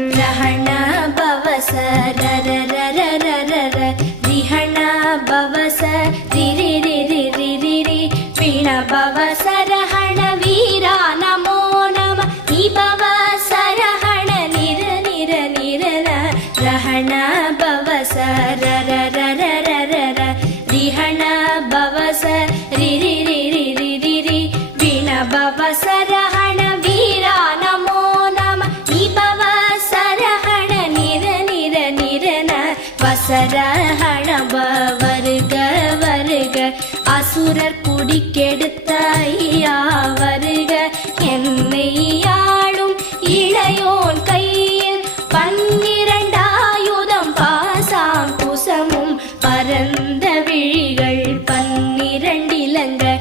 ग्रहण भवस रर रर रर रर रिहण भवस रिरि रिरि रिरि रि विण भवस रहण वीरा नमो नम निभव सरहण निर निर निर ग्रहण भवस रर रर रर रर रिहण भवस रिरि அசர ஹணப வருக. வருக அசுரர் குடிக்கெடுத்தாயா வருக என்னை ஆளும் இளையோன் கையில் பன்னிரண்டாயுதம் பாசாம் குசமும் பரந்த விழிகள் பன்னிரண்டிலங்கள்